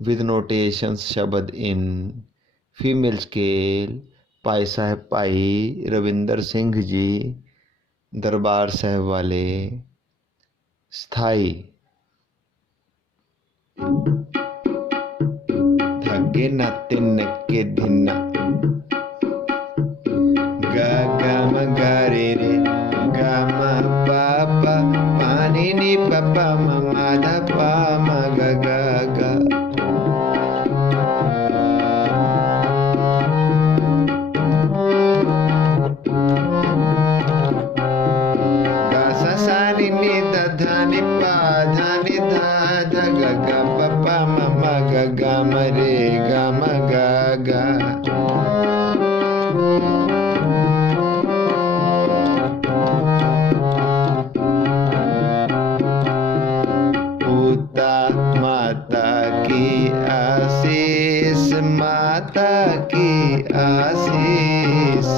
with notations शब्द in female scale भाई साहब भाई रविंदर सिंह जी दरबार साहब वाले स्थाई धागे नाते नक्के धिन्ना गा गा म गा रे रे गा म पा पा पानी नी पा पा म मा धा पा म गा गा गा गा सा सा नी नी दा धा नी पा धा नी धा धा गा गा पा पा म मा गा गा म रे गा म गा गा माता की आशीष माता की आशीष